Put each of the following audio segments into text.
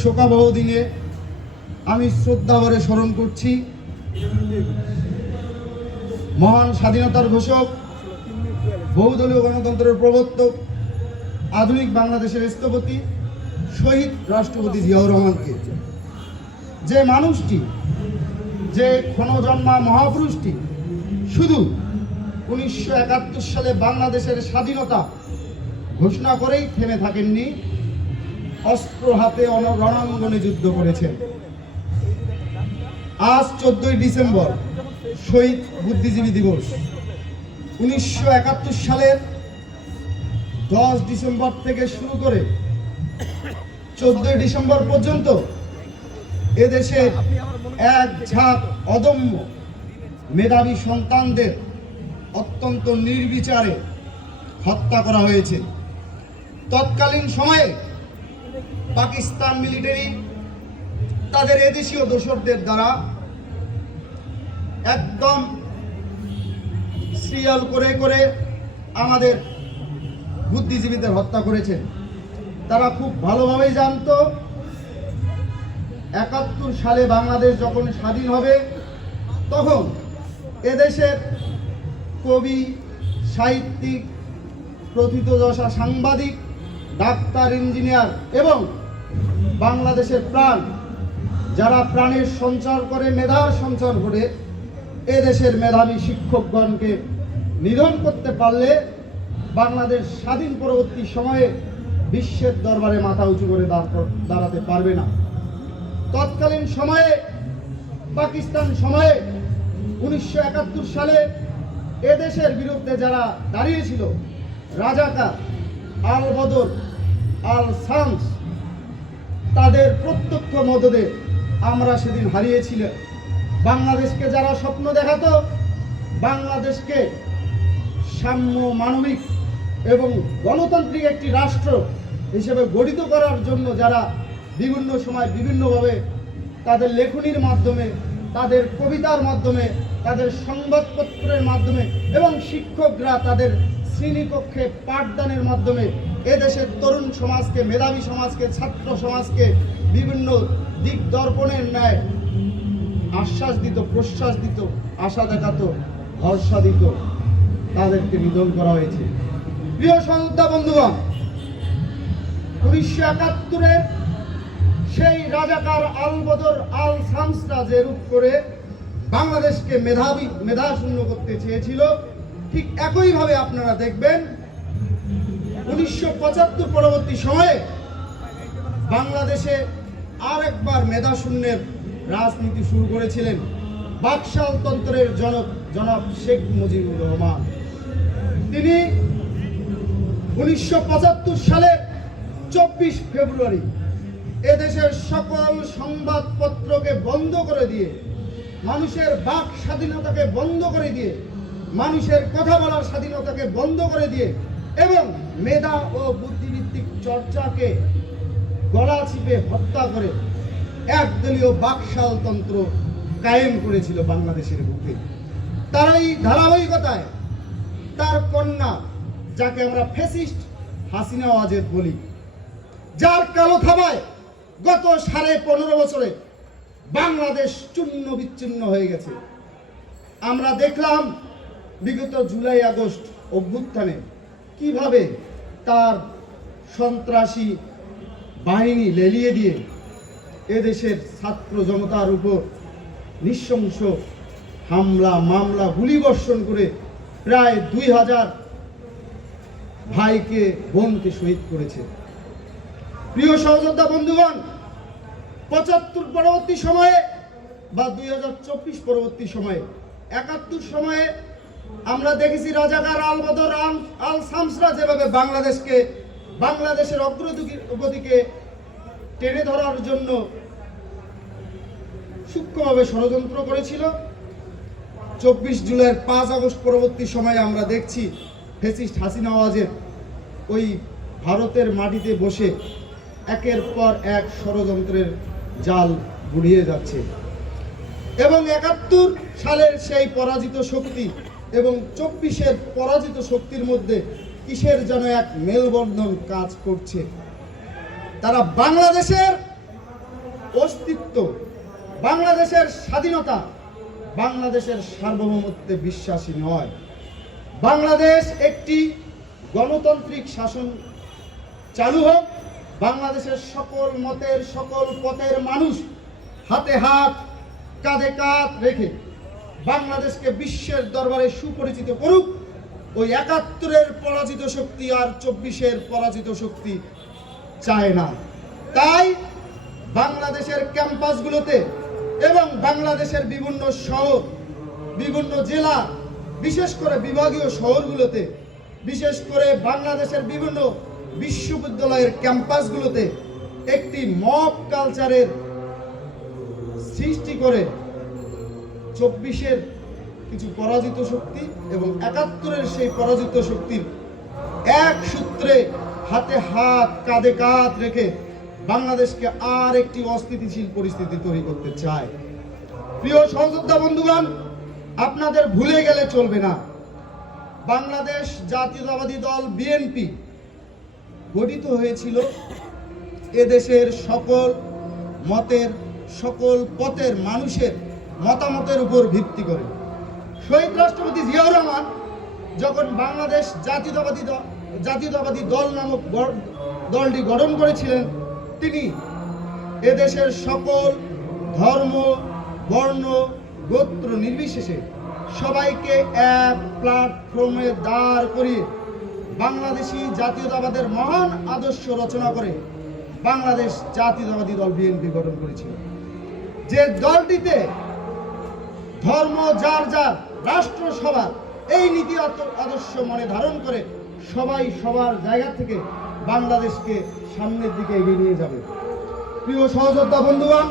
শোকাবহ দিনে আমি শ্রদ্ধাভরে স্মরণ করছি মহান স্বাধীনতার ঘোষক, বহুদলীয় গণতন্ত্রের প্রবর্তক, আধুনিক বাংলাদেশের স্থপতি শহীদ রাষ্ট্রপতি জিয়াউর রহমানকে। যে মানুষটি, যে ক্ষণজন্মা মহাপুরুষটি শুধু 1971 সালে বাংলাদেশের স্বাধীনতা ঘোষণা করেই থেমে থাকেননি, অস্ত্র হাতে রণাঙ্গনে যুদ্ধ করেছেন। আজ 14 ডিসেম্বর শহীদ বুদ্ধিজীবী দিবস। 1971 সালের 10 ডিসেম্বর থেকে শুরু করে 14 ডিসেম্বর পর্যন্ত এদেশের এক ঝাঁক অদম্য মেধাবী সন্তানদের অত্যন্ত নির্বিচারে হত্যা করা হয়েছে। তৎকালীন সময়ে পাকিস্তান মিলিটারি তাদের এদেশীয় দোসরদের দ্বারা একদম সিরিয়াল করে করে আমাদের বুদ্ধিজীবীদের হত্যা করেছেন। তারা খুব ভালোভাবেই জানতো 71 সালে বাংলাদেশ যখন স্বাধীন হবে তখন এদেশের কবি, সাহিত্যিক, প্রথিতযশা সাংবাদিক, ডাক্তার, ইঞ্জিনিয়ার এবং বাংলাদেশের প্রাণ, যারা প্রাণের সঞ্চার করে, মেধার সঞ্চার করে এদেশের মেধাবী শিক্ষকগণকে নিধন করতে পারলে বাংলাদেশ স্বাধীন পরবর্তী সময়ে বিশ্বের দরবারে মাথা উঁচু করে দাঁড়াতে পারবে না। তৎকালীন সময়ে পাকিস্তান সময়ে 1971 সালে এদেশের বিরুদ্ধে যারা দাঁড়িয়েছিল, রাজাকার, আল বদর, আল শামস, তাদের প্রত্যক্ষ মদদে আমরা সেদিন হারিয়েছিলাম। বাংলাদেশকে যারা স্বপ্ন দেখাতো, বাংলাদেশকে সাম্য, মানবিক এবং গণতান্ত্রিক একটি রাষ্ট্র হিসেবে গঠিত করার জন্য যারা বিভিন্ন সময় বিভিন্নভাবে তাদের লেখনীর মাধ্যমে, তাদের কবিতার মাধ্যমে, তাদের সংবাদপত্রের মাধ্যমে এবং শিক্ষকরা তাদের শ্রেণীকক্ষে পাঠদানের মাধ্যমে এদেশের তরুণ সমাজকে, মেধাবী সমাজকে, ছাত্র সমাজকে বিভিন্ন দিক দর্পণের ন্যায় আশ্বাস দিত, প্রশ্বাস দিত, আশা দেখাতো, ভরসা দিত, তাদেরকে নিধন করা হয়েছে। প্রিয় সহযোদ্ধা বন্ধুগণ, 1971-এর সেই রাজাকার আল বদর, আল শামসরা যে রূপ করে বাংলাদেশকে মেধাশূন্য করতে চেয়েছিল, ঠিক একইভাবে আপনারা দেখবেন 1975 পরবর্তী সময়ে বাংলাদেশে আর একবার মেধাশূন্যের রাজনীতি শুরু করেছিলেন বাকশালতন্ত্রের জনাব শেখ মুজিবুর রহমান। তিনি 1975 সালের 24 ফেব্রুয়ারি এদেশের সকল সংবাদপত্রকে বন্ধ করে দিয়ে, মানুষের বাক স্বাধীনতাকে বন্ধ করে দিয়ে, মানুষের কথা বলার স্বাধীনতাকে বন্ধ করে দিয়ে এবং মেধা ও বুদ্ধিভিত্তিক চর্চাকে গলা চিপে হত্যা করে একদলীয় বাকশালতন্ত্র কায়েম করেছিল বাংলাদেশের বুকে। তার এই ধারাবাহিকতায় তার কন্যা, যাকে আমরা ফ্যাসিস্ট হাসিনা ওয়াজেদ বলি, যার কালো থাবায় গত 15.5 বছরে বাংলাদেশ চূর্ণ বিচ্ছিন্ন হয়ে গেছে। আমরা দেখলাম বিগত জুলাই আগস্ট অভ্যুত্থানে কিভাবে তার সন্ত্রাসী বাহিনী লেলিয়ে দিয়ে এদেশের ছাত্র জনতার উপর নৃশংস হামলা, মামলা, গুলিবর্ষণ করে প্রায় 2000 ভাইকে, বোনকে শহীদ করেছে। প্রিয় সহযোদ্ধা বন্ধুগণ, 75 পরবর্তী সময়ে বা 2024 পরবর্তী সময়ে, 71 সময়ে আমরা দেখেছি রাজাকার আল বদর, আল শামসরা যেভাবে বাংলাদেশের অগ্রগতিকে টেনে ধরার জন্য সূক্ষ্মভাবে ষড়যন্ত্র করেছিল। 24 জুলাইয়ের 5 আগস্ট পরবর্তী সময়ে আমরা দেখছি ফ্যাসিস্ট হাসিনা ওয়াজেদ ওই ভারতের মাটিতে বসে একের পর এক ষড়যন্ত্রের জাল বুড়িয়ে যাচ্ছে এবং 71 সালের সেই পরাজিত শক্তি এবং 24-এর পরাজিত শক্তির মধ্যে কিসের যেন এক মেলবন্ধন কাজ করছে। তারা বাংলাদেশের অস্তিত্ব, বাংলাদেশের স্বাধীনতা, বাংলাদেশের সার্বভৌমত্বে বিশ্বাসী নয়। বাংলাদেশ একটি গণতান্ত্রিক শাসন চালু হোক, বাংলাদেশের সকল মতের সকল পথের মানুষ হাতে হাত কাঁধে কাঁধ রেখে বাংলাদেশকে বিশ্বের দরবারে সুপরিচিত করুক। ওই ৭১-এর পরাজিত শক্তি আর ২৪-এর পরাজিত শক্তি চায় না। তাই বাংলাদেশের ক্যাম্পাসগুলোতে এবং বাংলাদেশের বিভিন্ন শহর, বিভিন্ন জেলা, বিশেষ করে বিভাগীয় শহরগুলোতে, বিশেষ করে বাংলাদেশের বিভিন্ন বিশ্ববিদ্যালয়ের ক্যাম্পাসগুলোতে একটি মব কালচারের সৃষ্টি করে ২৪-এর কিছু পরাজিত শক্তি এবং ৭১-এর সেই পরাজিত শক্তির এক সূত্রে হাতে হাত কাঁধে কাঁধ রেখে বাংলাদেশকে আর একটি অস্থিতিশীল পরিস্থিতি তৈরি করতে চায়। প্রিয় সহযোদ্ধা বন্ধুগণ, আপনাদের ভুলে গেলে চলবে না, বাংলাদেশ জাতীয়তাবাদী দল বিএনপি গঠিত হয়েছিল এদেশের সকল মতের সকল পথের মানুষের মতামতের উপর ভিত্তি করে। শহীদ রাষ্ট্রপতি জিয়াউর রহমান যখন বাংলাদেশ জাতীয়তাবাদী দল নামক দলটি গঠন করেছিলেন, তিনি এদেশের সকল ধর্ম বর্ণ গোত্র নির্বিশেষে সবাইকে এক প্ল্যাটফর্মে দাঁড় করিয়ে বাংলাদেশি জাতীয়তাবাদের মহান আদর্শ রচনা করে বাংলাদেশ জাতীয়তাবাদী দল বিএনপি গঠন করেছিল। যে দলটিতে ধর্ম যার যার, রাষ্ট্র সবার, এই নীতি আদর্শ মনে ধারণ করে সবাই সবার জায়গা থেকে বাংলাদেশকে সামনের দিকে এগিয়ে নিয়ে যাবে। প্রিয় সহযোদ্ধা বন্ধুগণ,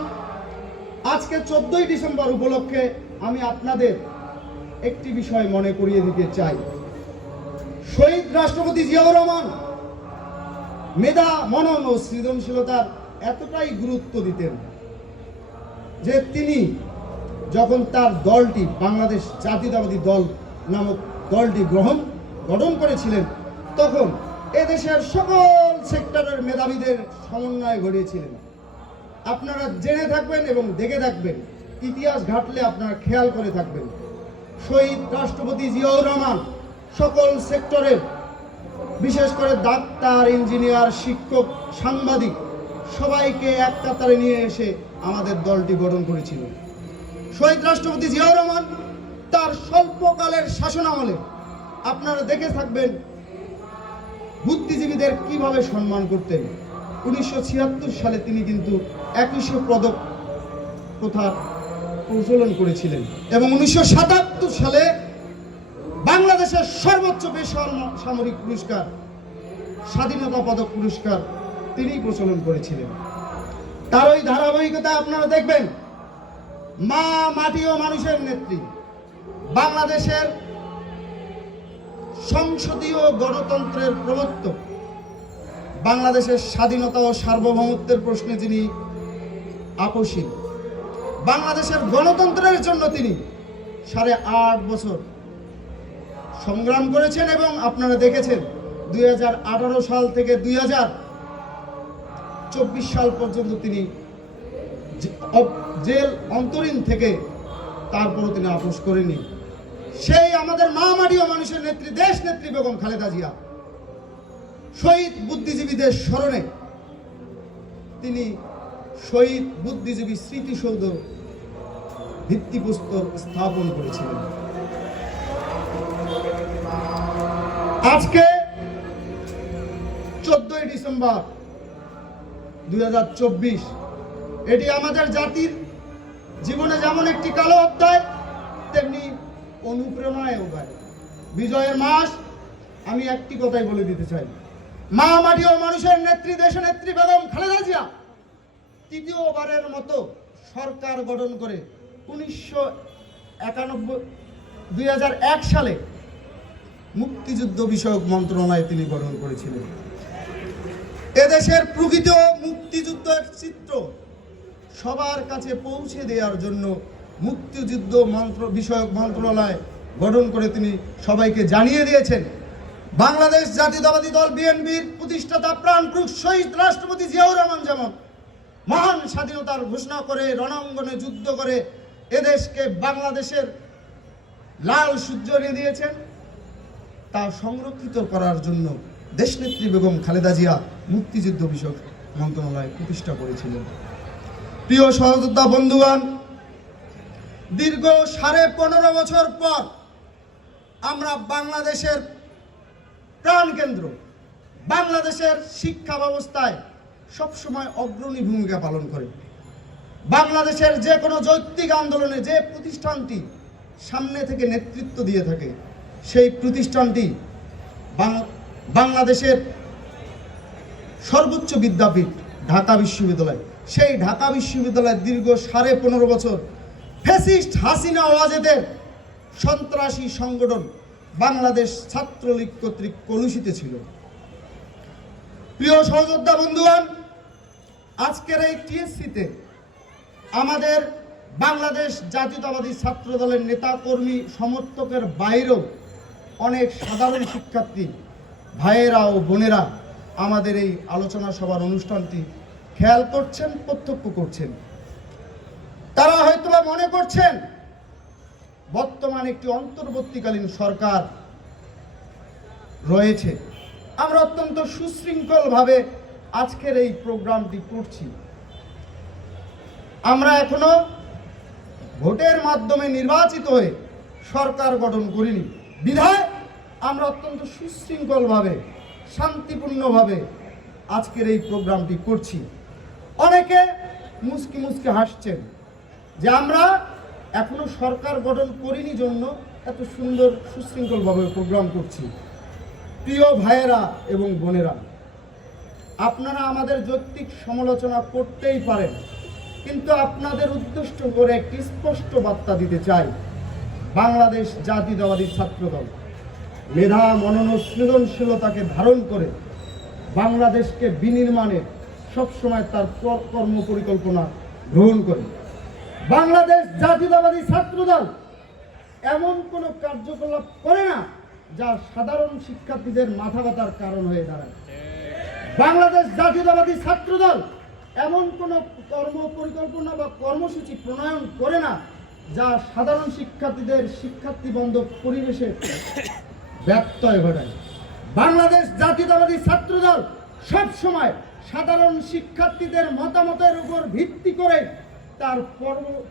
আজকে 14ই ডিসেম্বর উপলক্ষে আমি আপনাদের একটি বিষয় মনে করিয়ে দিতে চাই। শহীদ রাষ্ট্রপতি জিয়াউর রহমান মেধা, মনন ও সৃজনশীলতার এতটাই গুরুত্ব দিতেন যে তিনি যখন তার দলটি বাংলাদেশ জাতীয়তাবাদী দল নামক দলটি গঠন করেছিলেন, তখন এদেশের সকল সেক্টরের মেধাবীদের সমন্বয় ঘটিয়েছিলেন। আপনারা জেনে থাকবেন এবং দেখে থাকবেন, ইতিহাস ঘাটলে আপনারা খেয়াল করে থাকবেন, শহীদ রাষ্ট্রপতি জিয়াউর রহমান সকল সেক্টরের, বিশেষ করে ডাক্তার, ইঞ্জিনিয়ার, শিক্ষক, সাংবাদিক সবাইকে এক কাতারে নিয়ে এসে আমাদের দলটি গঠন করেছিল। শহীদ রাষ্ট্রপতি জিয়াউর রহমান তার স্বল্পকালের শাসনামলে আপনারা দেখে থাকবেন বুদ্ধিজীবীদের কিভাবে সম্মান করতেন। 1976 সালে তিনি কিন্তু 21 পদক প্রথা প্রচলন করেছিলেন এবং 1977 সালে বাংলাদেশের সর্বোচ্চ বেসামরিক পুরস্কার স্বাধীনতা পদক পুরস্কার তিনি প্রচলন করেছিলেন। তার ওই ধারাবাহিকতায় আপনারা দেখবেন মা মাটি ও মানুষের নেত্রী, বাংলাদেশের সংসদীয় গণতন্ত্রের প্রবর্তক, বাংলাদেশের স্বাধীনতা ও সার্বভৌমত্বের প্রশ্নে যিনি আপোষহীন, বাংলাদেশের গণতন্ত্রের জন্য তিনি 8.5 বছর সংগ্রাম করেছেন এবং আপনারা দেখেছেন 2018 সাল থেকে 2024 সাল পর্যন্ত তিনি জেল অন্তরীণ থেকে তারপরও তিনি আপোষ করেনি। সেই আমাদের মা মাটি ও মানুষের নেত্রী, দেশ নেত্রী বেগম খালেদা জিয়া শহীদ বুদ্ধিজীবীদের স্মরণে তিনি শহীদ বুদ্ধিজীবী স্মৃতিসৌধ ভিত্তিপ্রস্তর স্থাপন করেছিলেন। আজকে 14ই ডিসেম্বর 2024, এটি আমাদের জাতির জীবনে যেমন একটি কালো অধ্যায়, তেমনি অনুপ্রেরণায়ও গায়। বিজয়ের মাস। আমি একটি কথাই বলে দিতে চাই, মা মাটি ও মানুষের নেত্রী, দেশনেত্রী বেগম খালেদা জিয়া তৃতীয়বারের মতো সরকার গঠন করে 2001 সালে মুক্তিযুদ্ধ বিষয়ক মন্ত্রণালয় তিনি গঠন করেছিলেন। এদেশের প্রকৃত মুক্তিযুদ্ধের চিত্র সবার কাছে পৌঁছে দেওয়ার জন্য মুক্তিযুদ্ধ বিষয়ক মন্ত্রণালয় গঠন করে তিনি সবাইকে জানিয়ে দিয়েছেন। বাংলাদেশ জাতীয়তাবাদী দল বিএনপির প্রতিষ্ঠাতা প্রাণপুরুষ শহীদ রাষ্ট্রপতি জিয়াউর রহমান যেমন মহান স্বাধীনতার ঘোষণা করে রণাঙ্গনে যুদ্ধ করে এদেশকে বাংলাদেশের লাল সূর্য এনে দিয়েছেন, তা সংরক্ষিত করার জন্য দেশনেত্রী বেগম খালেদা জিয়া মুক্তিযুদ্ধ বিষয়ক মন্ত্রণালয় প্রতিষ্ঠা করেছিলেন। প্রিয় সহযোদ্ধা বন্ধুগণ, দীর্ঘ 15.5 বছর পর আমরা বাংলাদেশের প্রাণকেন্দ্র বাংলাদেশের শিক্ষা ব্যবস্থায় সবসময় অগ্রণী ভূমিকা পালন করে। বাংলাদেশের যে কোনো যৌক্তিক আন্দোলনে যে প্রতিষ্ঠানটি সামনে থেকে নেতৃত্ব দিয়ে থাকে, সেই প্রতিষ্ঠানটি বাংলাদেশের সর্বোচ্চ বিদ্যাপীঠ ঢাকা বিশ্ববিদ্যালয়। সেই ঢাকা বিশ্ববিদ্যালয়ের দীর্ঘ 15.5 বছর ফ্যাসিস্ট হাসিনা ওয়াজেদের সন্ত্রাসী সংগঠন বাংলাদেশ ছাত্রলীগ কর্তৃক কলুষিত ছিল। প্রিয় সহযোদ্ধা বন্ধুগণ, আজকের এই টিএসসিতে আমাদের বাংলাদেশ জাতীয়তাবাদী ছাত্র দলের নেতা কর্মী সমর্থকের বাইরেও অনেক সাধারণ শিক্ষার্থী ভাইয়েরা ও বোনেরা আমাদের এই আলোচনা সভার অনুষ্ঠানটি খেয়াল করছেন, প্রত্যক্ষ করছেন। তারা হয়তোবা মনে করছেন বর্তমানে একটি অন্তর্বর্তীকালীন সরকার রয়েছে, আমরা অত্যন্ত সুশৃঙ্খলভাবে আজকের এই প্রোগ্রামটি করছি। আমরা এখনো ভোটের মাধ্যমে নির্বাচিত হয়ে সরকার গঠন করিনি, বিধায় আমরা অত্যন্ত সুশৃঙ্খলভাবে শান্তিপূর্ণভাবে আজকের এই প্রোগ্রামটি করছি। অনেকে মুচকি মুচকি হাসছেন যে আমরা এখনো সরকার গঠন করিনি জন্য এত সুন্দর সুশৃঙ্খলভাবে প্রোগ্রাম করছি। প্রিয় ভাইয়েরা এবং বোনেরা, আপনারা আমাদের যৌক্তিক সমালোচনা করতেই পারেন, কিন্তু আপনাদের উদ্দেশ্য করে একটি স্পষ্ট বার্তা দিতে চাই। বাংলাদেশ জাতীয়তাবাদী ছাত্রদল মেধা, মনন, সৃজনশীলতাকে ধারণ করে বাংলাদেশকে বিনির্মাণে সবসময় তার কর্ম পরিকল্পনা গ্রহণ করে। বাংলাদেশ জাতীয়তাবাদী ছাত্রদল এমন কোনো কার্যকলাপ করে না যা সাধারণ শিক্ষার্থীদের মাথা ব্যথার কারণ হয়ে দাঁড়ায়। বাংলাদেশ জাতীয়তাবাদী ছাত্রদল এমন কোনো কর্ম পরিকল্পনা বা কর্মসূচি প্রণয়ন করে না যা সাধারণ শিক্ষার্থীদের শিক্ষার্থী বান্ধব পরিবেশে ব্যত্যয় ঘটায়। বাংলাদেশ জাতীয়তাবাদী ছাত্রদল সব সময় সাধারণ শিক্ষার্থীদের মতামতের উপর ভিত্তি করে তার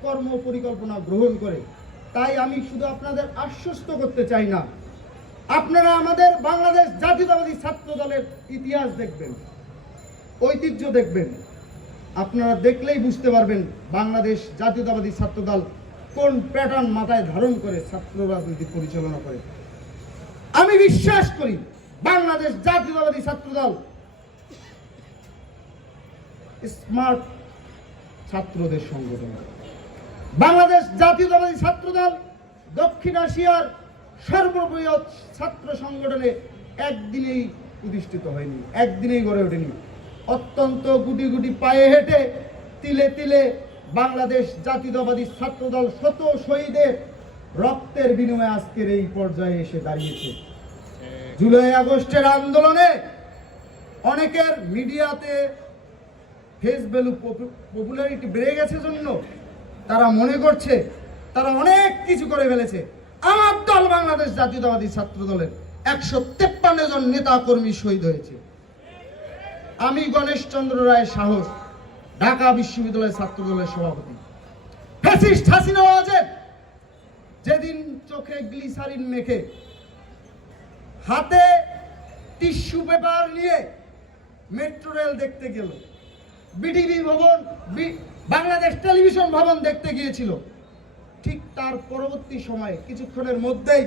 কর্ম পরিকল্পনা গ্রহণ করে। তাই আমি শুধু আপনাদের আশ্বস্ত করতে চাই না, আপনারা আমাদের বাংলাদেশ জাতীয়তাবাদী ছাত্র দলের ইতিহাস দেখবেন, ঐতিহ্য দেখবেন, আপনারা দেখলেই বুঝতে পারবেন বাংলাদেশ জাতীয়তাবাদী ছাত্র দল কোন প্যাটার্ন মাথায় ধারণ করে ছাত্র রাজনীতি পরিচালনা করে। আমি বিশ্বাস করি বাংলাদেশ জাতীয়তাবাদী ছাত্র দল স্মার্ট ছাত্রদের সংগঠন। বাংলাদেশ জাতীয়তাবাদী ছাত্র দল দক্ষিণ এশিয়ার সর্ববৃহৎ ছাত্র সংগঠনে একদিনেই প্রতিষ্ঠিত হয়নি, একদিনেই গড়ে ওঠেনি। অত্যন্ত গুটি গুটি পায়ে হেঁটে তিলে তিলে বাংলাদেশ জাতীয়তাবাদী ছাত্র দল শত শহীদের রক্তের বিনিময়ে আজকের এই পর্যায়ে এসে দাঁড়িয়েছে। জুলাই আগস্টের আন্দোলনে অনেকের মিডিয়াতে ফেস ভ্যালু, পপুলারিটি বেড়ে গেছে জন্য তারা মনে করছে তারা অনেক কিছু করে ফেলেছে। আমার দল বাংলাদেশ জাতীয়তাবাদী ছাত্র দলের 153 জন নেতা কর্মী শহীদ হয়েছে। আমি গণেশ চন্দ্র রায় সাহস, ঢাকা বিশ্ববিদ্যালয় ছাত্র দলের সভাপতি। ফ্যাসিস্ট হাসিনা ওয়াজেদ যেদিন চোখে গ্লিসারিন মেখে হাতে টিস্যু পেপার নিয়ে মেট্রো রেল দেখতে গেল, বিটিভি ভবন, বাংলাদেশ টেলিভিশন ভবন দেখতে গিয়েছিল, ঠিক তার পরবর্তী সময়ে কিছুক্ষণের মধ্যেই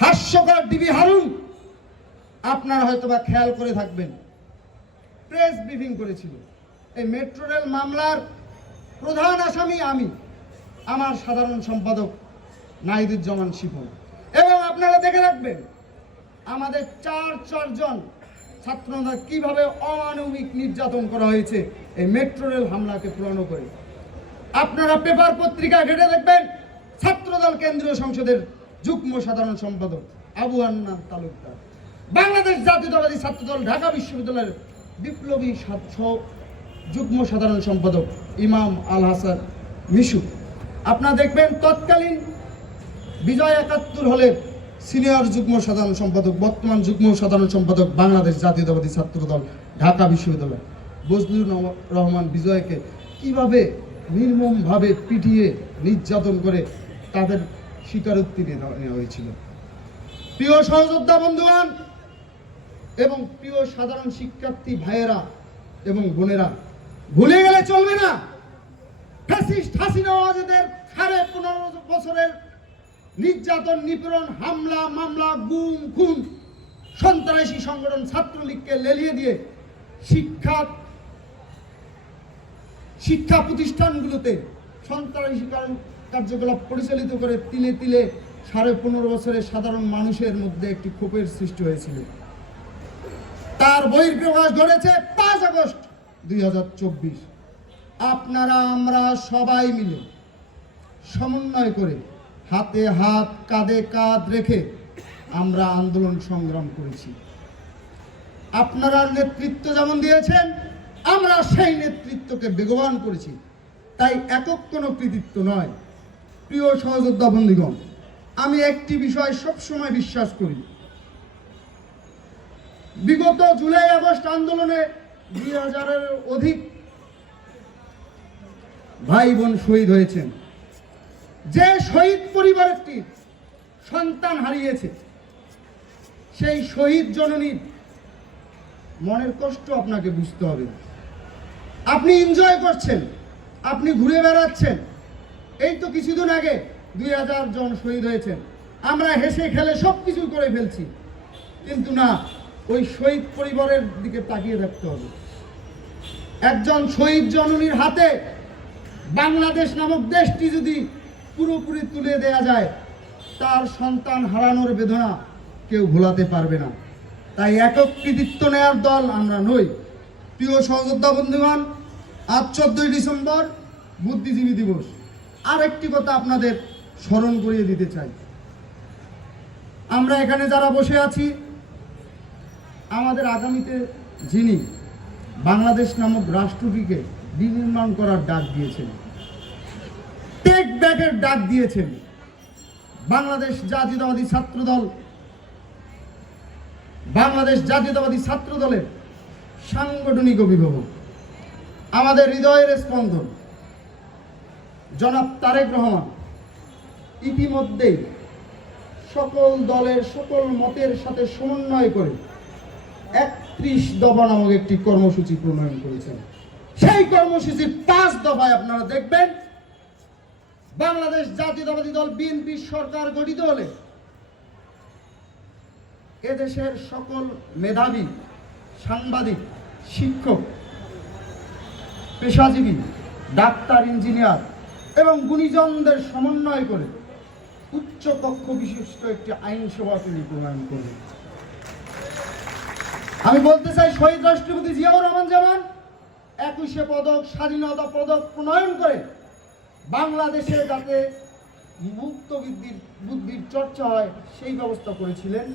হাস্যকর ডিবি হারুন, আপনারা হয়তোবা খেয়াল করে থাকবেন, প্রেস ব্রিফিং করেছিল। এই মেট্রো রেল মামলার প্রধান আসামি আমি, আমার সাধারণ সম্পাদক নাহিদুজ্জামান শিপন। এবং আপনারা দেখে রাখবেন আমাদের চারজন ছাত্ররা কিভাবে অমানবিক নির্যাতন করা হয়েছে এই মেট্রো রেল হামলাকে পুরানো করে। আপনারা পেপার পত্রিকা ঘেটে দেখবেন ছাত্রদল কেন্দ্রীয় সংসদের যুগ্ম সাধারণ সম্পাদক আবু হান্নান তালুকদার, বাংলাদেশ জাতীয়তাবাদী ছাত্রদল ঢাকা বিশ্ববিদ্যালয়ের বিপ্লবী যুগ্ম সাধারণ সম্পাদক ইমাম আল হাসান মিশু। আপনারা দেখবেন তৎকালীন বিজয় ৭১ হলের সিনিয়র যুগ্ম সাধারণ সম্পাদক, বর্তমান যুগ্ম সাধারণ সম্পাদক বাংলাদেশ জাতীয়তাবাদী ছাত্রদল ঢাকা বিশ্ববিদ্যালয় বজলুর রহমান বিজয়কে কিভাবে নির্মমভাবে পিটিয়ে নির্যাতন করে তাদের স্বীকারোক্তি নেওয়া হয়েছিল। প্রিয় সহযোদ্ধা বন্ধুগণ এবং প্রিয় সাধারণ শিক্ষার্থী ভাইয়েরা এবং বোনেরা, ভুলে গেলে চলবে না। ফ্যাসিস্ট হাসিনা ওয়াজেদের 15.5 বছরের নির্যাতন, নিপীড়ন, হামলা, মামলা, গুম, খুন, সন্ত্রাসী সংগঠন ছাত্রলীগকে লেলিয়ে দিয়ে শিক্ষা প্রতিষ্ঠানগুলোতে সন্ত্রাসী কার্যকলাপ পরিচালিত করে তিলে তিলে 15.5 বছরের সাধারণ মানুষের মধ্যে একটি ক্ষোভের সৃষ্টি হয়েছিল। তার বহিঃপ্রকাশ ঘটেছে 5 আগস্ট 2024। আপনারা আমরা সবাই মিলে সমন্বয় করে হাতে হাত কাঁধে কাঁধ রেখে আমরা আন্দোলন সংগ্রাম করেছি। আপনারা নেতৃত্ব যেমন দিয়েছেন, আমরা সেই নেতৃত্বকে বেগবান করেছি। তাই একক কোনো কৃতিত্ব নয়। প্রিয় সহযোদ্ধা বন্ধুগণ, আমি একটি বিষয় সবসময় বিশ্বাস করি, বিগত জুলাই আগস্ট আন্দোলনে 2000-এর অধিক ভাই বোন শহীদ হয়েছেন। যে শহীদ পরিবারটি সন্তান হারিয়েছে, সেই শহীদ জননীর মনের কষ্ট আপনাকে বুঝতে হবে। আপনি এনজয় করছেন, আপনি ঘুরে বেড়াচ্ছেন। এই তো কিছুদিন আগে 2000 জন শহীদ হয়েছেন, আমরা হেসে খেলে সবকিছু করে ফেলছি। কিন্তু না, ওই শহীদ পরিবারের দিকে তাকিয়ে থাকতে হবে। একজন শহীদ জননীর হাতে বাংলাদেশ নামক দেশটি যদি পুরোপুরি তুলে দেয়া যায়, তার সন্তান হারানোর বেদনা কেউ ভোলাতে পারবে না। তাই একক কৃতিত্ব নেয়ার দল আমরা নই। প্রিয় সহযোদ্ধা বন্ধুগণ, আজ 14ই ডিসেম্বর বুদ্ধিজীবী দিবস। আর একটি কথা আপনাদের স্মরণ করিয়ে দিতে চাই, আমরা এখানে যারা বসে আছি, আমাদের আগামীতে যিনি বাংলাদেশ নামক রাষ্ট্রটিকে বিনির্মাণ করার ডাক দিয়েছেন, টেক ব্যাকের ডাক দিয়েছেন, বাংলাদেশ জাতীয়তাবাদী ছাত্রদল, বাংলাদেশ জাতীয়তাবাদী ছাত্রদলের সাংগঠনিক অভিভাবক, আমাদের হৃদয়ের স্পন্দন জনাব তারেক রহমান ইতিমধ্যেই সকল দলের সকল মতের সাথে সমন্বয় করে 31 দফা নামক একটি কর্মসূচি প্রণয়ন করেছেন। সেই কর্মসূচির 5 দফায় আপনারা দেখবেন, বাংলাদেশ জাতীয়তাবাদী দল বিএনপি সরকার গঠিত হলে এদেশের সকল মেধাবী, সাংবাদিক, শিক্ষক, পেশাজীবী, ডাক্তার, ইঞ্জিনিয়ার এবং গুণীজনদের সমন্বয় করে উচ্চ কক্ষ বিশিষ্ট একটি আইনসভা তিনি প্রণয়ন করবেন। আমি বলতে চাই, শহীদ রাষ্ট্রপতি জিয়াউর রহমান যেমন 21শে পদক, স্বাধীনতা পদক প্রণয়ন করে বাংলাদেশে যাতে মুক্ত বুদ্ধির চর্চা হয় সেই ব্যবস্থা করেছিলেন,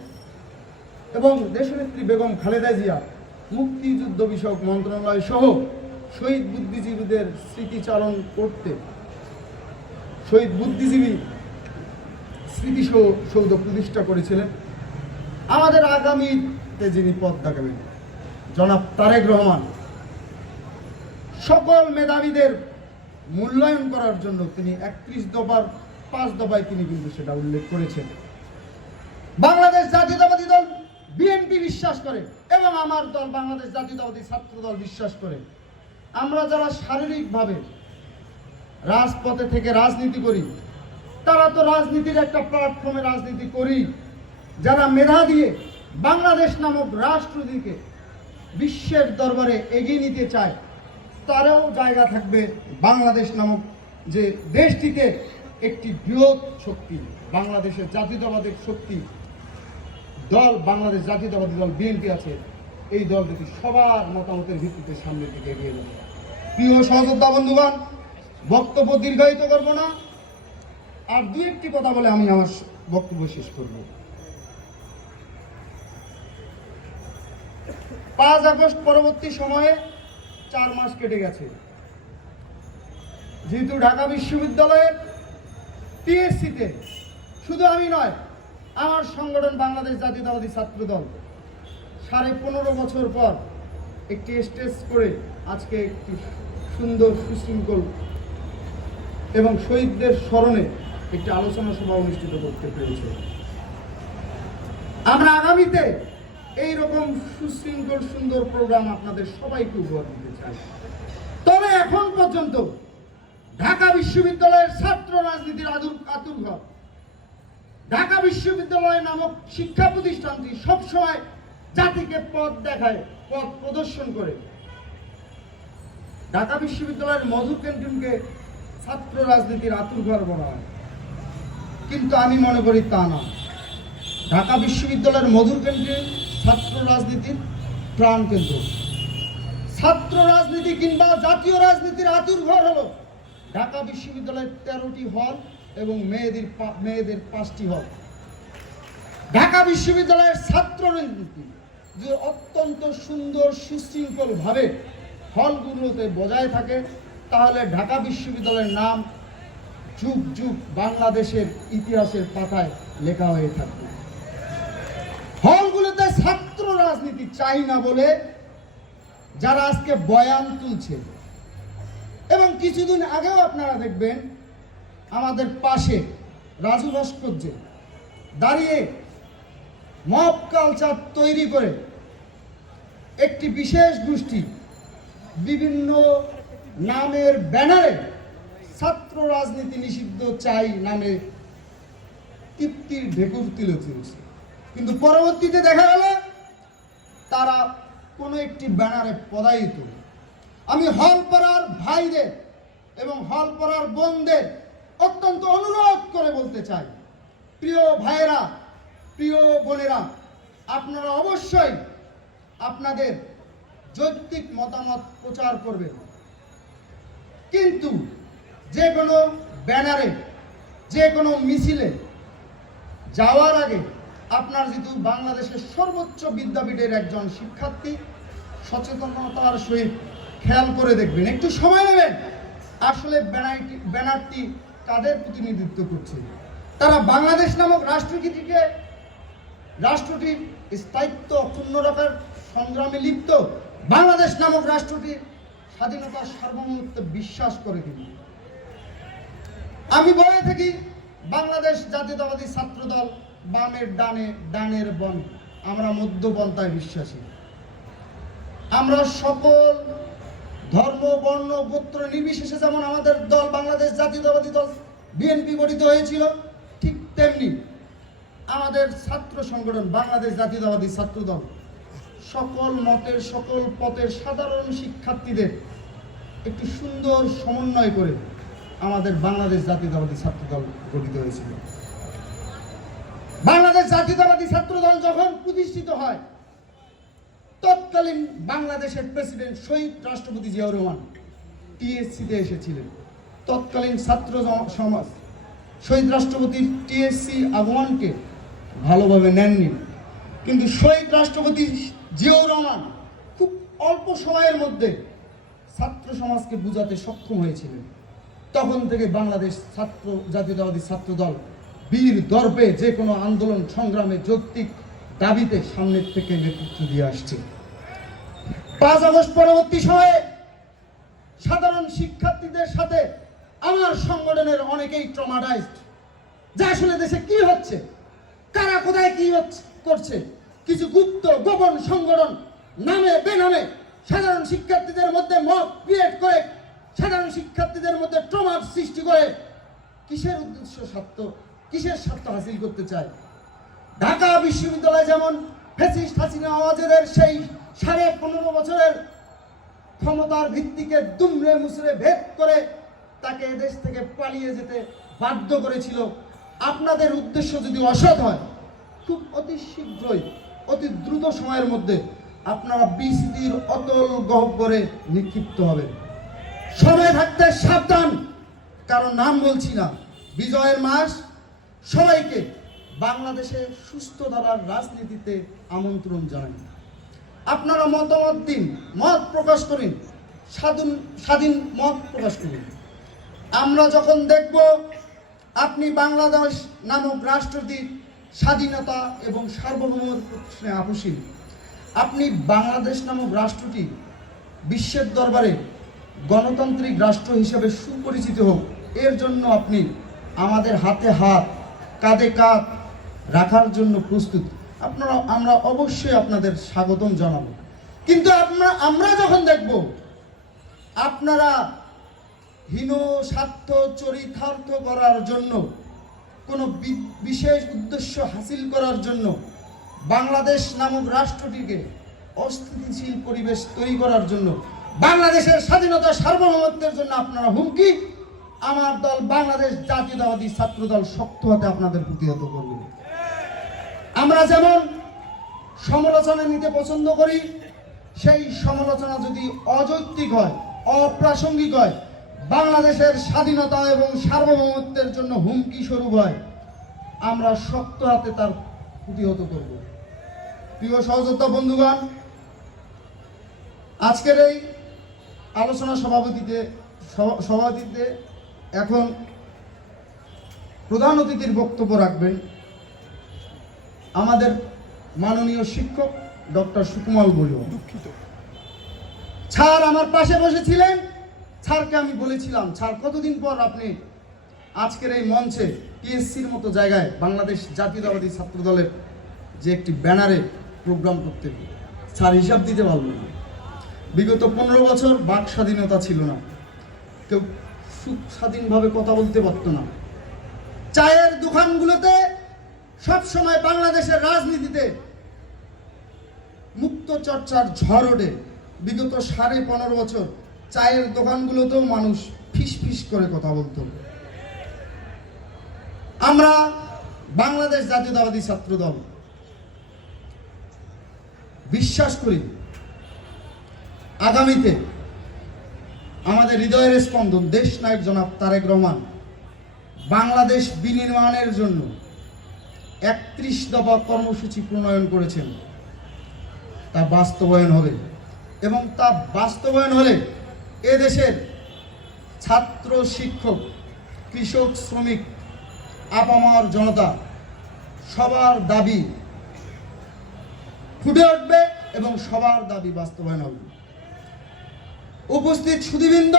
এবং দেশনেত্রী বেগম খালেদা জিয়া মুক্তিযুদ্ধ বিষয়ক মন্ত্রণালয় সহ শহীদ বুদ্ধিজীবীদের স্মৃতিচারণ করতে শহীদ বুদ্ধিজীবী স্মৃতিসৌধ প্রতিষ্ঠা করেছিলেন। আমাদের আগামীতে যিনি পথ দেখাবেন জনাব তারেক রহমান, সকল মেধাবীদের মূল্যায়ন করার জন্য তিনি 31 দফার 5 দফায় তিনি কিন্তু সেটা উল্লেখ করেছেন। বাংলাদেশ জাতীয়তাবাদী দল বিএনপি বিশ্বাস করে এবং আমার দল বাংলাদেশ জাতীয়তাবাদী ছাত্র দল বিশ্বাস করে, আমরা যারা শারীরিকভাবে রাজপথে থেকে রাজনীতি করি, তারা তো রাজনীতির একটা প্ল্যাটফর্মে রাজনীতি করি। যারা মেধা দিয়ে বাংলাদেশ নামক রাষ্ট্রটিকে বিশ্বের দরবারে এগিয়ে নিতে চায়, তারও জায়গা থাকবে বাংলাদেশ নামক যে দেশটিতে একটি বৃহৎ শক্তি, বাংলাদেশের জাতীয়তাবাদী শক্তি দল, বাংলাদেশ জাতীয়তাবাদী দল বিএনপি আছে। এই দল যদি সবার মতামতের ভিত্তিতে সামনের দিকে এগিয়ে যাবে। প্রিয় সহযোদ্ধা বন্ধুগণ, বক্তব্য দীর্ঘায়িত করব না, আর 2-1টি কথা বলে আমি আমার বক্তব্য শেষ করব। 5 আগস্ট পরবর্তী সময়ে 4 মাস কেটে গেছে। যেহেতু ঢাকা বিশ্ববিদ্যালয়ের টিএসসিতে শুধু আমি নয়, আমার সংগঠন বাংলাদেশ জাতীয়তাবাদী ছাত্র দল 15.5 বছর পর একটি স্টেজ করে আজকে একটি সুন্দর সুশৃঙ্খল এবং শহীদদের স্মরণে একটি আলোচনা সভা অনুষ্ঠিত করতে পেরেছে। আমরা আগামীতে এইরকম সুশৃঙ্খল সুন্দর প্রোগ্রাম আপনাদের সবাইকে উপহার দিতে চাই। তবে এখন পর্যন্ত ঢাকা বিশ্ববিদ্যালয়ের ছাত্র রাজনীতির আতুরঘর ঢাকা বিশ্ববিদ্যালয় নামক শিক্ষা প্রতিষ্ঠানটি সবসময় জাতিকে পথ দেখায়, পথ প্রদর্শন করে। ঢাকা বিশ্ববিদ্যালয়ের মধুর ক্যান্টিনকে ছাত্র রাজনীতির আতুরঘর বলা হয়, কিন্তু আমি মনে করি তা না। ঢাকা বিশ্ববিদ্যালয়ের মধুর ক্যান্টিন ছাত্র রাজনীতির প্রাণ কেন্দ্র। ছাত্র রাজনীতি কিংবা জাতীয় রাজনীতির আতুরঘর হলো ঢাকা বিশ্ববিদ্যালয়ের 13টি হল এবং মেয়েদের 5টি হল। ঢাকা বিশ্ববিদ্যালয়ের ছাত্র রাজনীতি যে অত্যন্ত সুন্দর সুশৃঙ্খল ভাবে হলগুলোতে বজায় থাকে, তাহলে ঢাকা বিশ্ববিদ্যালয়ের নাম যুগ যুগ বাংলাদেশের ইতিহাসের পাতায় লেখা হয়ে থাকবে। হলগুলোতে ছাত্র রাজনীতি চাই না বলে যারা আজকে বয়ান তুলছে, এবং কিছুদিন আগেও আপনারা দেখবেন আমাদের পাশে রাজু ভাস্কর্যে দাঁড়িয়ে মব কালচার তৈরি করে একটি বিশেষ গোষ্ঠী বিভিন্ন নামের ব্যানারে ছাত্র রাজনীতি নিষিদ্ধ চাই নামে তৃপ্তির ঢেকুর তুলে তুলছে। কিন্তু পরবর্তীতে দেখা গেল তারা কোনো একটি ব্যানারে পদায়িত। আমি হলপাড়ার ভাইদের এবং হলপাড়ার বোনদের অত্যন্ত অনুরোধ করে বলতে চাই, প্রিয় ভাইয়েরা, প্রিয় বোনেরা, আপনারা অবশ্যই আপনাদের যৌক্তিক মতামত প্রচার করবেন, কিন্তু যে কোনো ব্যানারে, যে কোনো মিছিলে যাওয়ার আগে আপনার যেহেতু বাংলাদেশের সর্বোচ্চ বিদ্যাপীঠের একজন শিক্ষার্থী, সচেতনতার সহিত খেয়াল করে দেখবেন, একটু সময় নেবেন, আসলে ব্যানারটি কাদের প্রতিনিধিত্ব করছে। তারা বাংলাদেশ নামক রাষ্ট্রটির স্থায়িত্ব অক্ষুণ্ণ রাখার সংগ্রামে লিপ্ত, বাংলাদেশ নামক রাষ্ট্রটির স্বাধীনতার সার্বভৌমত্বে বিশ্বাস করে কিনা। আমি বলে থাকি বাংলাদেশ জাতীয়তাবাদী ছাত্র দল বামের ডানে, ডানের বন, আমরা মধ্যপন্থায় বিশ্বাসী। আমরা সকল ধর্ম, বর্ণ, গোত্র নির্বিশেষে যেমন আমাদের দল বাংলাদেশ জাতীয়তাবাদী দল বিএনপি গঠিত হয়েছিল, ঠিক তেমনি আমাদের ছাত্র সংগঠন বাংলাদেশ জাতীয়তাবাদী ছাত্র দল সকল মতের, সকল পথের সাধারণ শিক্ষার্থীদের একটি সুন্দর সমন্বয় করে আমাদের বাংলাদেশ জাতীয়তাবাদী ছাত্র দল গঠিত হয়েছিল। বাংলাদেশ জাতীয়তাবাদী ছাত্র দল যখন প্রতিষ্ঠিত হয়, তৎকালীন বাংলাদেশের প্রেসিডেন্ট শহীদ রাষ্ট্রপতি জিয়াউর রহমান টিএসসিতে এসেছিলেন। তৎকালীন ছাত্র সমাজ শহীদ রাষ্ট্রপতির টিএসসি আগমনকে ভালোভাবে নেননি, কিন্তু শহীদ রাষ্ট্রপতি জিয়াউর রহমান খুব অল্প সময়ের মধ্যে ছাত্র সমাজকে বোঝাতে সক্ষম হয়েছিলেন। তখন থেকে বাংলাদেশ জাতীয়তাবাদী ছাত্র দল বীর দর্পে যে কোনো আন্দোলন সংগ্রামে যৌক্তিক দাবিতে সামনের থেকে নেতৃত্ব দিয়ে আসছে। 5 আগস্ট পরবর্তী সময়ে সাধারণ শিক্ষার্থীদের সাথে আমার সংগঠনের অনেকেই ট্রমাটাইজড, যে আসলে দেশে কি হচ্ছে, কারা কোথায় কি করছে। কিছু গুপ্ত গোপন সংগঠন নামে বেনামে সাধারণ শিক্ষার্থীদের মধ্যে মব ক্রিয়েট করে, সাধারণ শিক্ষার্থীদের মধ্যে ট্রমার সৃষ্টি করে কিসের উদ্দেশ্য, কিসের স্বার্থ হাসিল করতে চায়। ঢাকা বিশ্ববিদ্যালয় যেমন ফ্যাসিস্ট হাসিনা ওয়াজেদের সেই 15.5 বছরের ক্ষমতার ভিত্তিকে দুমড়ে মুচড়ে ভেদ করে তাকে এদেশ থেকে পালিয়ে যেতে বাধ্য করেছিল, আপনাদের উদ্দেশ্য যদি অসৎ হয়, খুব অতি শীঘ্রই, অতি দ্রুত সময়ের মধ্যে আপনারা বিসিটির অতল গহ্বরে নিক্ষিপ্ত হবেন। সময় থাকতে সাবধান, কারণ নাম বলছি না। বিজয়ের মাস, সবাইকে বাংলাদেশে সুস্থ ধারার রাজনীতিতে আমন্ত্রণ জানাই। আপনারা মতামত দিন, মত প্রকাশ করেন, স্বাধীন মত প্রকাশ করুন। আমরা যখন দেখব আপনি বাংলাদেশ নামক রাষ্ট্রটির স্বাধীনতা এবং সার্বভৌমত্ব প্রশ্নে আপোষহীন, আপনি বাংলাদেশ নামক রাষ্ট্রটি বিশ্বের দরবারে গণতান্ত্রিক রাষ্ট্র হিসেবে সুপরিচিত হোক, এর জন্য আপনি আমাদের হাতে হাত কাঁধে কাঁধ রাখার জন্য প্রস্তুত। আমরা অবশ্যই আপনাদের স্বাগতম জানাবো। কিন্তু আমরা যখন দেখব আপনারা হীন স্বার্থ চরিতার্থ করার জন্য, কোনো বিশেষ উদ্দেশ্য হাসিল করার জন্য বাংলাদেশ নামক রাষ্ট্রটিকে অস্থিতিশীল পরিবেশ তৈরি করার জন্য, বাংলাদেশের স্বাধীনতা সার্বভৌমত্বের জন্য আপনারা হুমকি, আমার দল বাংলাদেশ জাতীয়তাবাদী ছাত্র দল শক্ত হাতে আপনাদের প্রতিহত করবে। আমরা যেমন সমালোচনা নিতে পছন্দ করি, সেই সমালোচনা যদি অযৌক্তিক হয়, অপ্রাসঙ্গিক হয়, বাংলাদেশের স্বাধীনতা এবং সার্বভৌমত্বের জন্য হুমকি স্বরূপ হয়, আমরা শক্ত হাতে তার প্রতিহত করব। প্রিয় সহযোদ্ধা বন্ধুগণ, আজকের এই আলোচনা সভাপতিতে এখন প্রধান অতিথির বক্তব্য রাখবেন আমাদের মাননীয় শিক্ষক ডক্টর সুকুমার বড়ুয়া। স্যার আমার পাশে বসেছিলেন, স্যারকে আমি বলেছিলাম, স্যার কতদিন পর আপনি আজকের এই মঞ্চে পিএসসির মতো জায়গায় বাংলাদেশ জাতীয়তাবাদী ছাত্র দলের যে একটি ব্যানারে প্রোগ্রাম করতে, স্যার হিসাব দিতে পারল না। বিগত 15 বছর বাক স্বাধীনতা ছিল না, কেউ স্বাধীনভাবে কথা বলতে পারতো না। চায়ের দোকানগুলোতে সবসময় বাংলাদেশের রাজনীতিতে মুক্ত চর্চার ঝড় ওঠে। বিগত 15.5 বছর চায়ের দোকানগুলোতেও মানুষ ফিস ফিস করে কথা বলতো। আমরা বাংলাদেশ জাতীয়তাবাদী ছাত্র দল বিশ্বাস করি আগামীতে আমাদের হৃদয়ের স্পন্দন দেশ নায়ক জনাব তারেক রহমান বাংলাদেশ বিনির্মাণের জন্য 31 দফা কর্মসূচি প্রণয়ন করেছেন, তা বাস্তবায়ন হবে। এবং তা বাস্তবায়ন হলে এদেশের ছাত্র শিক্ষক কৃষক শ্রমিক আপামর জনতা সবার দাবি ফুটে উঠবে এবং সবার দাবি বাস্তবায়ন হবে। উপস্থিত সুধীবৃন্দ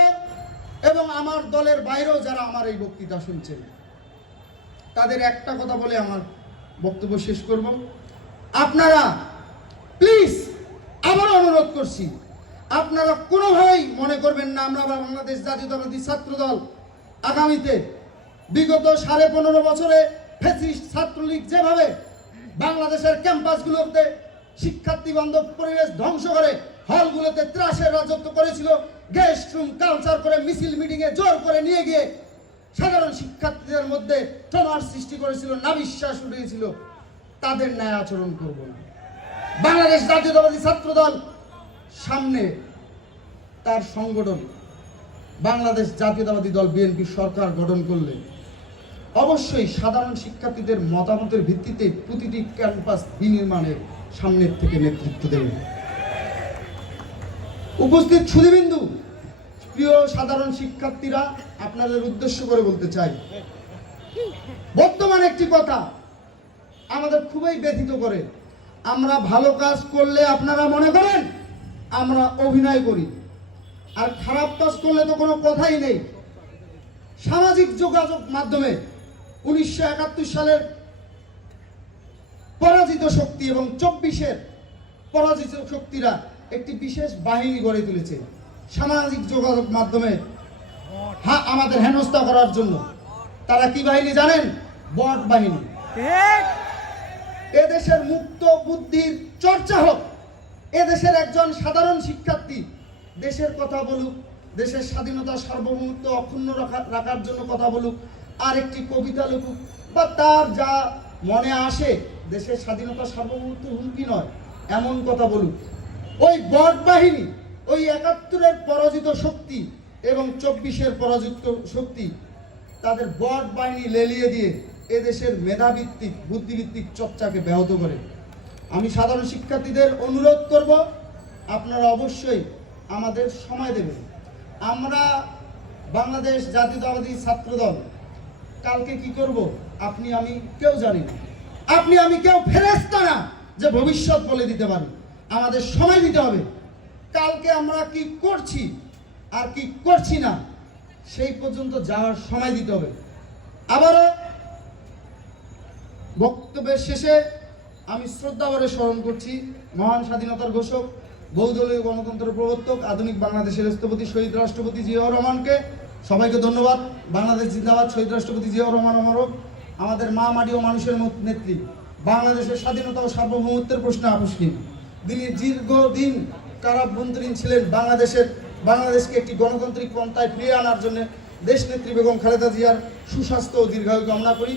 এবং আমার দলের বাইরেও যারা আমার এই বক্তৃতা শুনছেন, তাদের একটা কথা বলে আমার বক্তব্য শেষ করব। আপনারা প্লিজ আবার অনুরোধ করছি, আপনারা কোনোভাবেই মনে করবেন না আমরা বাংলাদেশ জাতীয়তাবাদী ছাত্র দল আগামীতে বিগত 15.5 বছরে ফ্যাসিস্ট ছাত্রলীগ যেভাবে বাংলাদেশের ক্যাম্পাসগুলোতে শিক্ষার্থী বান্ধব পরিবেশ ধ্বংস করে হলগুলোতে ত্রাসের রাজত্ব করেছিল, গেস্ট রুম কালচার করে মিছিল মিটিংয়ে জোর করে নিয়ে গিয়ে সাধারণ শিক্ষার্থীদের মধ্যে ট্রমার সৃষ্টি করেছিল, নাবিশ্বাস উঠেছিল, তাদের ন্যায় আচরণ করব না। বাংলাদেশ জাতীয়তাবাদী ছাত্র দল সামনে তার সংগঠন বাংলাদেশ জাতীয়তাবাদী দল বিএনপি সরকার গঠন করলে অবশ্যই সাধারণ শিক্ষার্থীদের মতামতের ভিত্তিতে প্রতিটি ক্যাম্পাস বিনির্মাণের সামনের থেকে নেতৃত্ব দেবে। উপস্থিত সুধীবৃন্দু, প্রিয় সাধারণ শিক্ষার্থীরা, আপনাদের উদ্দেশ্য করে বলতে চাই, বর্তমান একটি কথা আমাদের খুবই ব্যথিত করে। আমরা ভালো কাজ করলে আপনারা মনে করেন আমরা অভিনয় করি, আর খারাপ কাজ করলে তো কোনো কথাই নেই। সামাজিক যোগাযোগ মাধ্যমে 1971 সালের পরাজিত শক্তি এবং 24-এর পরাজিত শক্তিরা একটি বিশেষ বাহিনী গড়ে তুলেছে সামাজিক যোগাযোগ মাধ্যমে আমাদের হেনস্থা করার জন্য। তারা কি বাহিনী জানেন? বট বাহিনী। এদেশের মুক্ত বুদ্ধির চর্চা হোক, এদেশের একজন সাধারণ শিক্ষার্থী দেশের কথা বলুক, দেশের স্বাধীনতা সার্বভৌমত্ব অক্ষুণ্ণ রাখার জন্য কথা বলুক, আর একটি কবিতা লিখুক, বা তার যা মনে আসে দেশের স্বাধীনতা সার্বভৌমত্ব হুমকি নয় এমন কথা বলুক। ওই বট বাহিনী, ওই 71-এর পরাজিত শক্তি এবং 24-এর পরাজিত শক্তি তাদের বট বাহিনী লেলিয়ে দিয়ে এদেশের মেধাভিত্তিক বুদ্ধিভিত্তিক চর্চাকে ব্যাহত করে। আমি সাধারণ শিক্ষার্থীদের অনুরোধ করব, আপনারা অবশ্যই আমাদের সময় দেবেন। আমরা বাংলাদেশ জাতীয়তাবাদী ছাত্রদল কালকে কি করব আপনি আমি কেউ জানি না, আপনি আমি কেউ ফেরেশতা না যে ভবিষ্যৎ বলে দিতে পারি। আমাদের সময় দিতে হবে, কালকে আমরা কি করছি আর কি করছি না সেই পর্যন্ত যাওয়ার সময় দিতে হবে। আবারও বক্তব্যের শেষে আমি শ্রদ্ধাভরে স্মরণ করছি মহান স্বাধীনতার ঘোষক, বহুদলীয় গণতন্ত্রের প্রবর্তক, আধুনিক বাংলাদেশের স্থপতি শহীদ রাষ্ট্রপতি জিয়াউর রহমানকে। সবাইকে ধন্যবাদ। বাংলাদেশ জিন্দাবাদ। শহীদ রাষ্ট্রপতি জিয়াউর রহমান অমরক। আমাদের মা মাটি ও মানুষের নেত্রী, বাংলাদেশের স্বাধীনতা ও সার্বভৌমত্বের প্রশ্নে আপোষহীন। তিনি দীর্ঘদিন কারাবন্দিনী ছিলেন। বাংলাদেশকে একটি গণতান্ত্রিক পন্থায় ফিরিয়ে আনার জন্য দেশনেত্রী বেগম খালেদা জিয়ার সুস্বাস্থ্য ও দীর্ঘায়ু কামনা করি।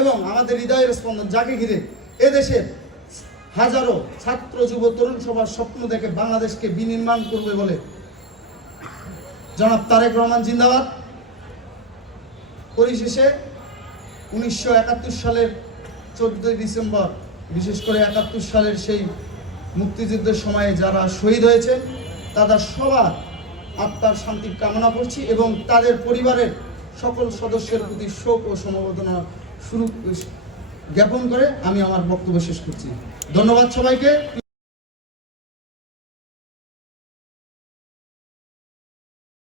এবং আমাদের হৃদয়ের স্পন্দন যাকে ঘিরে এদেশের হাজারো ছাত্র যুব তরুণ সবার স্বপ্ন দেখে বাংলাদেশকে বিনির্মাণ করবে বলে জনাব তারেক রহমান জিন্দাবাদ। পরিশেষে 1971 সালের 14 ডিসেম্বর, বিশেষ করে 71 সালের সেই মুক্তিযুদ্ধের সময়ে যারা শহীদ হয়েছে তাদের সবার আত্মার শান্তির কামনা করছি এবং তাদের পরিবারের সকল সদস্যের প্রতি শোক ও সমবেদনা জ্ঞাপন করে আমি আমার বক্তব্য শেষ করছি। ধন্যবাদ সবাইকে।